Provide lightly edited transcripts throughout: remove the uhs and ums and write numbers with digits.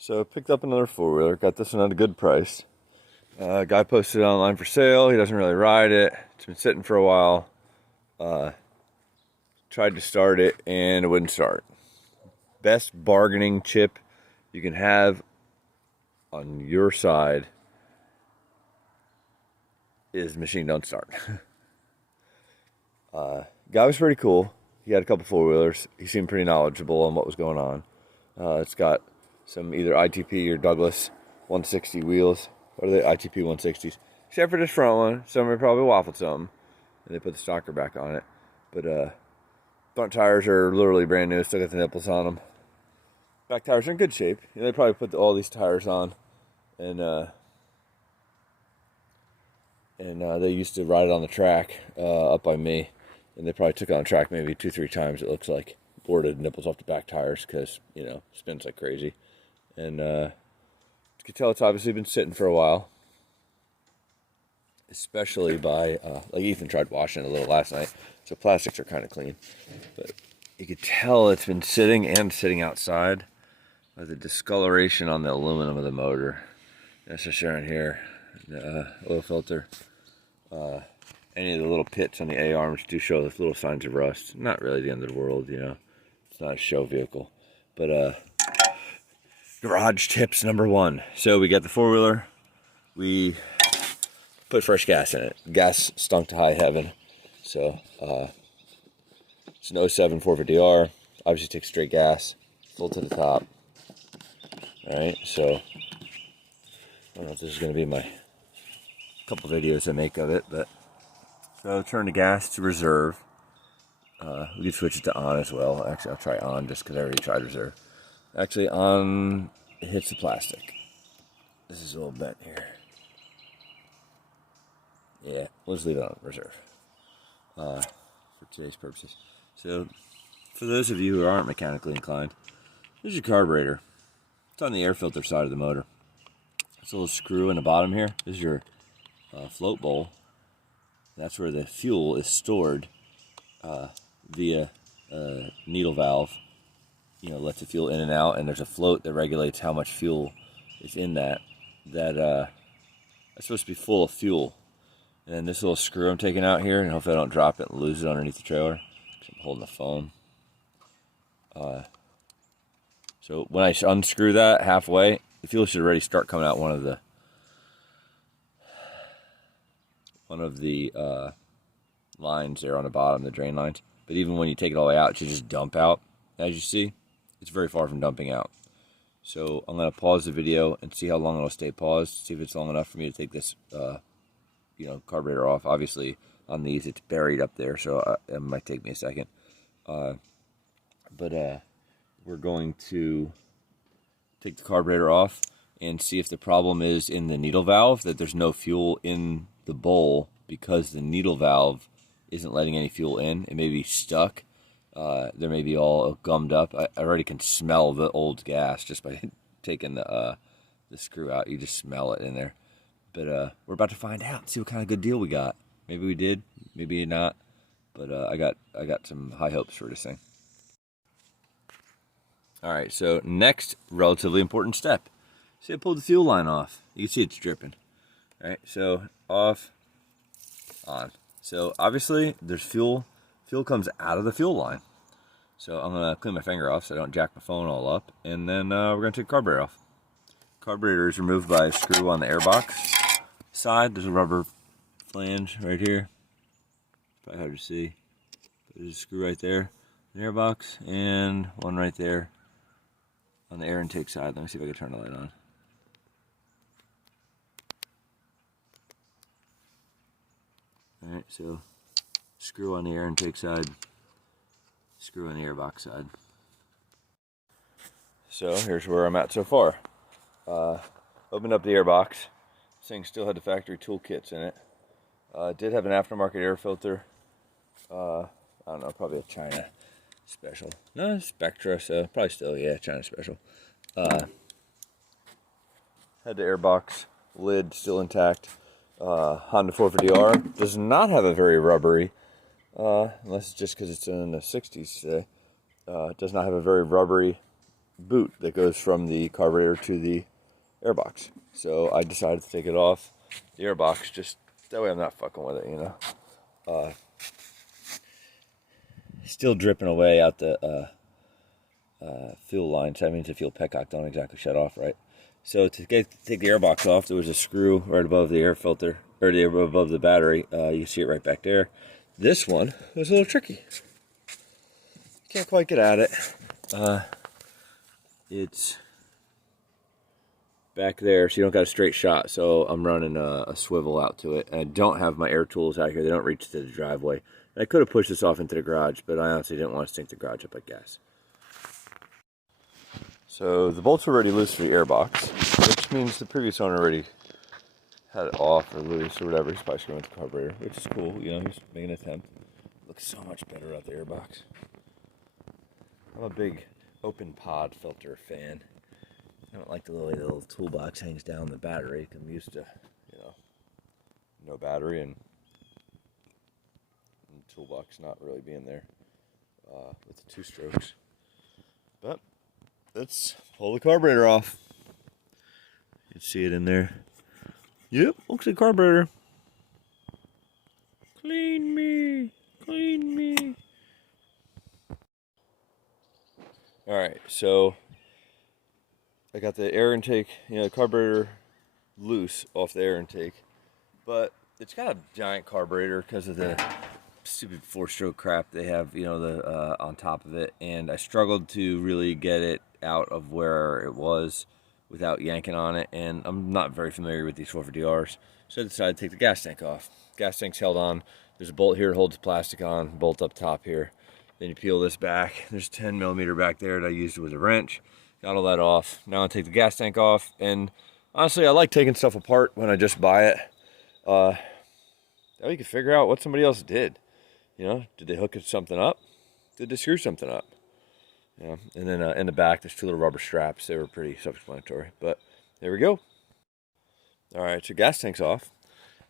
So picked up another four-wheeler, got this one at a good price. Guy posted it online for sale. He doesn't really ride it. It's been sitting for a while. Tried to start it and it wouldn't start. Best bargaining chip you can have on your side is machine don't start. Guy was pretty cool. He had a couple four-wheelers. He seemed pretty knowledgeable on what was going on. It's got some either ITP or Douglas 160 wheels. What are they? ITP 160s. Except for this front one. Somebody probably waffled something. And they put the stalker back on it. But front tires are literally brand new. Still got the nipples on them. Back tires are in good shape. You know, they probably put all these tires on. And they used to ride it on the track up by me. And they probably took it on the track maybe 2-3 times, it looks like. Boarded nipples off the back tires because, you know, spins like crazy. And you can tell it's obviously been sitting for a while. Especially by, like Ethan tried washing it a little last night. So plastics are kind of clean. But you could tell it's been sitting and sitting outside by the discoloration on the aluminum of the motor. That's just showing here. The oil filter. Any of the little pits on the A-arms do show the little signs of rust. Not really the end of the world, you know. It's not a show vehicle. But garage tips number 1. So we got the four-wheeler. We put fresh gas in it. Gas stunk to high heaven. So it's an 07 450R. Obviously takes straight gas. Full to the top. Alright, so I don't know if this is going to be my couple videos I make of it, but so turn the gas to reserve. We can switch it to on as well. Actually, I'll try on just because I already tried reserve. Actually, on, it hits the plastic. This is a little bent here. Yeah, we'll just leave it on reserve for today's purposes. So, for those of you who aren't mechanically inclined, this is your carburetor. It's on the air filter side of the motor. It's a little screw in the bottom here. This is your float bowl. That's where the fuel is stored via needle valve. You know, lets the fuel in and out, and there's a float that regulates how much fuel is in that. That's supposed to be full of fuel. And then this little screw I'm taking out here, and hopefully I don't drop it and lose it underneath the trailer. I'm holding the phone. So when I unscrew that halfway, the fuel should already start coming out one of the lines there on the bottom, the drain lines. But even when you take it all the way out, it should just dump out. As you see, it's very far from dumping out. So I'm going to pause the video and see how long it'll stay paused. See if it's long enough for me to take this, carburetor off. Obviously, on these, it's buried up there, so it might take me a second. But we're going to take the carburetor off and see if the problem is in the needle valve, that there's no fuel in the bowl because the needle valve isn't letting any fuel in. It may be stuck. There may be all gummed up. I already can smell the old gas just by taking the screw out. You just smell it in there. But we're about to find out and see what kind of good deal we got. Maybe we did, maybe not. But I got some high hopes for this thing. All right, so next relatively important step. See, I pulled the fuel line off. You can see it's dripping. All right, so off, on. So obviously there's fuel. Fuel comes out of the fuel line. So I'm gonna clean my finger off so I don't jack my phone all up. And then we're gonna take the carburetor off. Carburetor is removed by a screw on the airbox side. There's a rubber flange right here. Probably hard to see. There's a screw right there, the airbox, and one right there on the air intake side. Let me see if I can turn the light on. Alright, so screw on the air intake side, screw on the airbox side. So here's where I'm at so far. Opened up the airbox. This thing still had the factory toolkits in it. Did have an aftermarket air filter. I don't know, probably a China special. No, Spectra, so probably still, yeah, China special. Had the airbox lid still intact. Honda 450R does not have a very rubbery, unless it's just because it's in the 60s today. It does not have a very rubbery boot that goes from the carburetor to the airbox. So I decided to take it off the airbox, just that way I'm not fucking with it, you know. Still dripping away out the fuel line, so that means the fuel petcock don't exactly shut off right. So to take the airbox off, there was a screw right above the air filter, or above the battery. You see it right back there. This one was a little tricky. Can't quite get at it. It's back there, so you don't got a straight shot. So I'm running a swivel out to it. And I don't have my air tools out here. They don't reach to the driveway. I could have pushed this off into the garage, but I honestly didn't want to stink the garage up, I guess. So the bolts were already loose for the airbox, which means the previous owner already had it off or loose or whatever. He's probably screwing with the carburetor, which is cool. You know, he's making an attempt. Looks so much better out the airbox. I'm a big open pod filter fan. I don't like the way the little toolbox hangs down the battery. I'm used to, you know, no battery and the toolbox not really being there with the 2 strokes. But let's pull the carburetor off. You can see it in there. Yep, looks like carburetor. Clean me, clean me. All right, so I got the air intake, you know, the carburetor loose off the air intake, but it's got a giant carburetor because of the stupid 4-stroke crap they have, you know, the on top of it, and I struggled to really get it out of where it was without yanking on it, and I'm not very familiar with these 450Rs, so I decided to take the gas tank off. Gas tank's held on. There's a bolt here that holds plastic on, bolt up top here. Then you peel this back. There's 10mm back there that I used with a wrench. Got all that off. Now I take the gas tank off, and honestly, I like taking stuff apart when I just buy it. That way you can figure out what somebody else did. You know, did they hook something up? Did they screw something up? You know, and then in the back, there's 2 little rubber straps. They were pretty self-explanatory, but there we go. All right, so gas tank's off,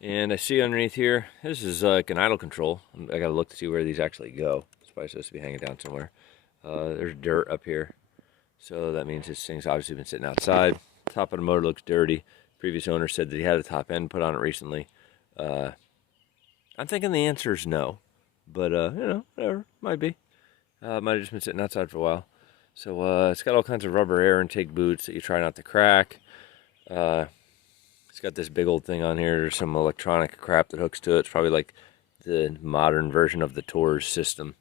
and I see underneath here, this is like an idle control. I gotta look to see where these actually go. It's probably supposed to be hanging down somewhere. There's dirt up here, so that means this thing's obviously been sitting outside. Top of the motor looks dirty. Previous owner said that he had a top end put on it recently. I'm thinking the answer is no, but you know, whatever, might be. Might have just been sitting outside for a while. So it's got all kinds of rubber air intake boots that you try not to crack. It's got this big old thing on here. There's some electronic crap that hooks to it. It's probably like the modern version of the Tor's system.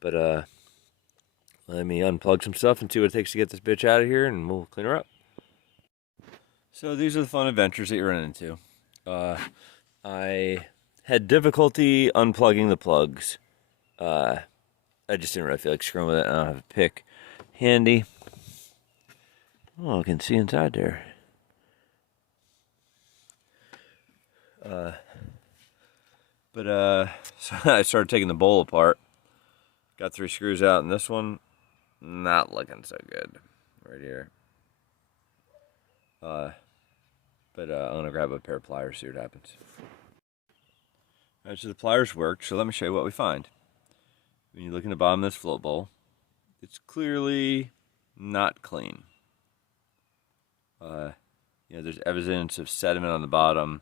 But let me unplug some stuff and see what it takes to get this bitch out of here, and we'll clean her up. So these are the fun adventures that you run into. I had difficulty unplugging the plugs. I just didn't really feel like screwing with it. I don't have a pick handy. Oh, I can see inside there. So I started taking the bowl apart. Got 3 screws out, and this one, not looking so good. Right here. I'm gonna grab a pair of pliers, see what happens. Alright, so the pliers worked, so let me show you what we find. When you look in the bottom of this float bowl, it's clearly not clean. You know, there's evidence of sediment on the bottom.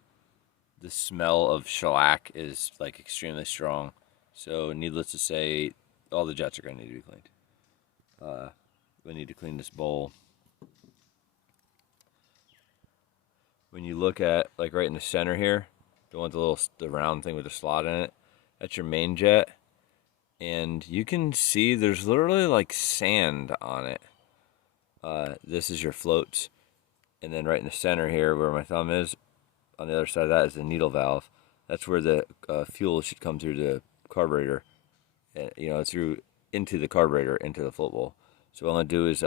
The smell of shellac is like extremely strong. So needless to say, all the jets are going to need to be cleaned. We need to clean this bowl. When you look at, like right in the center here, the one with the round thing with the slot in it, that's your main jet. And you can see there's literally like sand on it. This is your floats. And then right in the center here where my thumb is, on the other side of that is the needle valve. That's where the fuel should come through the carburetor. You know, through into the carburetor, into the float bowl. So what I'm going to do is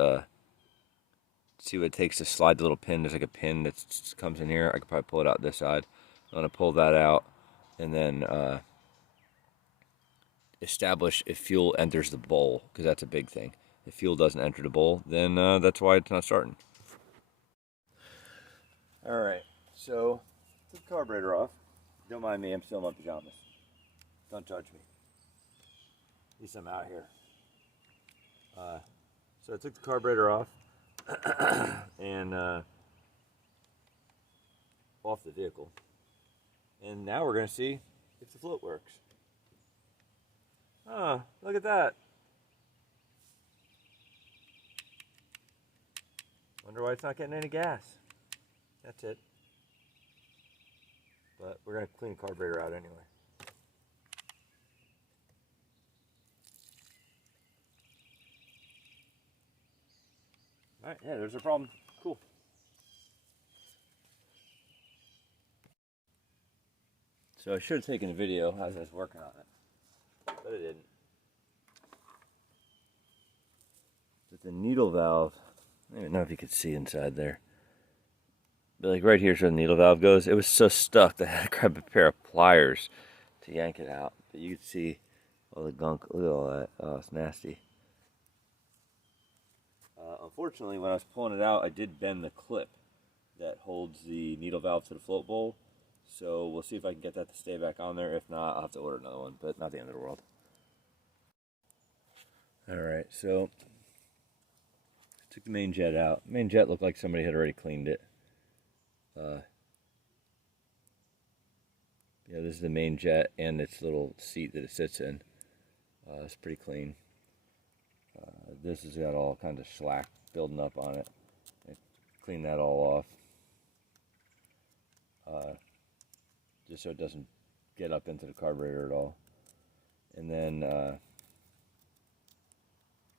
see what it takes to slide the little pin. There's like a pin that comes in here. I could probably pull it out this side. I'm going to pull that out and then establish if fuel enters the bowl, because that's a big thing. If fuel doesn't enter the bowl, then that's why it's not starting. Alright, so took the carburetor off. Don't mind me, I'm still in my pajamas. Don't judge me. At least I'm out here. So I took the carburetor off and off the vehicle. And now we're going to see if the float works. Oh, look at that. Wonder why it's not getting any gas. That's it. But we're going to clean the carburetor out anyway. Alright, yeah, there's a problem. Cool. So I should have taken a video as I was working on it, but I didn't. But the needle valve, I don't even know if you could see inside there. But like right here's where the needle valve goes. It was so stuck that I had to grab a pair of pliers to yank it out. But you could see all the gunk. Look at all that. Oh, it's nasty. Unfortunately, when I was pulling it out, I did bend the clip that holds the needle valve to the float bowl. So we'll see if I can get that to stay back on there. If not, I'll have to order another one, but not the end of the world. Alright, so I took the main jet out. The main jet looked like somebody had already cleaned it. Yeah, this is the main jet and its little seat that it sits in. It's pretty clean. This has got all kinds of slack building up on it. I clean that all off. Just so it doesn't get up into the carburetor at all. And then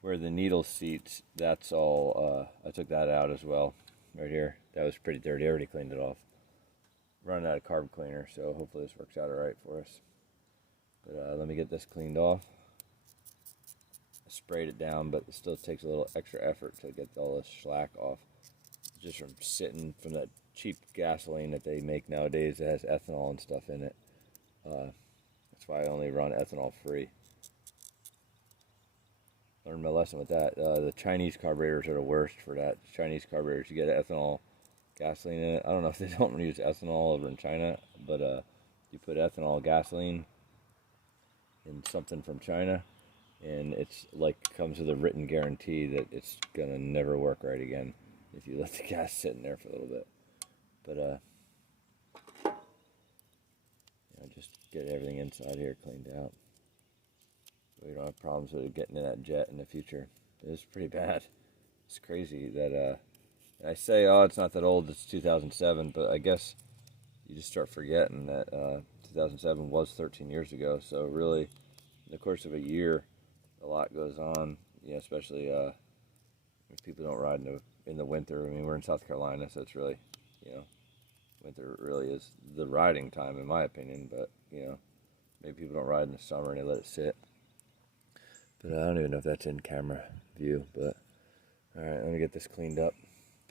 where the needle seats, that's all, I took that out as well, right here. That was pretty dirty. I already cleaned it off. Running out of carb cleaner, so hopefully this works out alright for us. But let me get this cleaned off. I sprayed it down, but it still takes a little extra effort to get all this slack off. Just from sitting from that cheap gasoline that they make nowadays that has ethanol and stuff in it. That's why I only run ethanol free. Learned my lesson with that. The Chinese carburetors are the worst for that. Chinese carburetors, you get ethanol gasoline in it. I don't know if they don't use ethanol over in China, but you put ethanol gasoline in something from China, and it's like comes with a written guarantee that it's gonna never work right again if you let the gas sit in there for a little bit. But just get everything inside here cleaned out. We don't have problems with it getting in that jet in the future. It's pretty bad. It's crazy that I say, oh, it's not that old, it's 2007, but I guess you just start forgetting that 2007 was 13 years ago. So really, in the course of a year, a lot goes on. Yeah, especially if people don't ride in the winter. I mean, we're in South Carolina, so it's really, winter really is the riding time, in my opinion. But maybe people don't ride in the summer and they let it sit. But I don't even know if that's in camera view. But all right, let me get this cleaned up.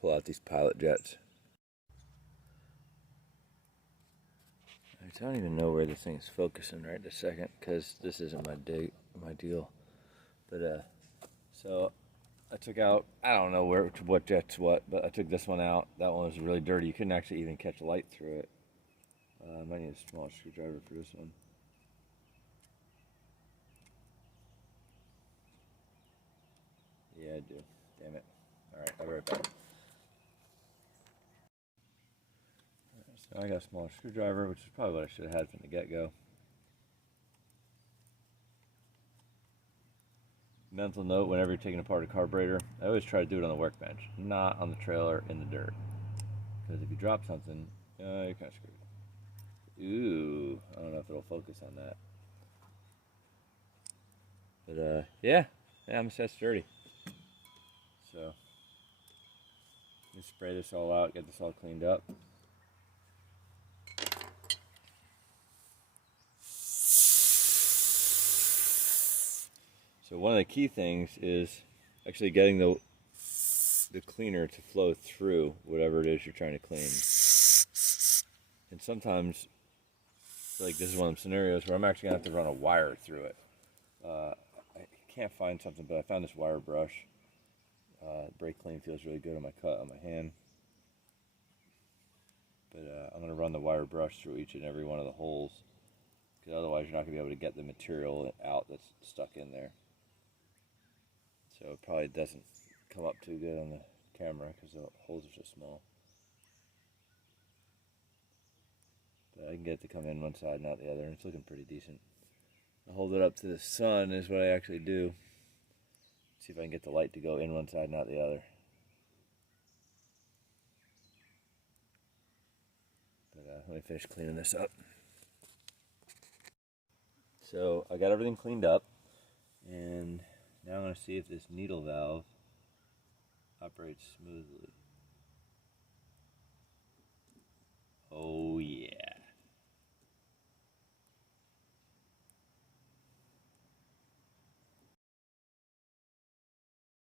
Pull out these pilot jets. I don't even know where this thing's focusing right this second because this isn't my deal. But so I took out, I don't know what jet's what, but I took this one out. That one was really dirty. You couldn't actually even catch a light through it. I might need a small screwdriver for this one. Yeah, I do. Damn it. Alright, I'll be right back. So I got a smaller screwdriver, which is probably what I should have had from the get-go. Mental note, whenever you're taking apart a carburetor, I always try to do it on the workbench, not on the trailer in the dirt. Because if you drop something, you're kind of screwed. Ooh, I don't know if it'll focus on that. But yeah, I'm that's dirty. So, let me spray this all out, get this all cleaned up. So one of the key things is actually getting the cleaner to flow through whatever it is you're trying to clean. And sometimes, like this is one of them scenarios where I'm actually going to have to run a wire through it. I can't find something, but I found this wire brush. Brake clean feels really good on my cut on my hand. But I'm going to run the wire brush through each and every one of the holes, because otherwise you're not going to be able to get the material out that's stuck in there. So it probably doesn't come up too good on the camera because the holes are so small. But I can get it to come in one side, not the other, and it's looking pretty decent. I'll hold it up to the sun is what I actually do. See if I can get the light to go in one side, not the other. But let me finish cleaning this up. So I got everything cleaned up, and now I'm going to see if this needle valve operates smoothly.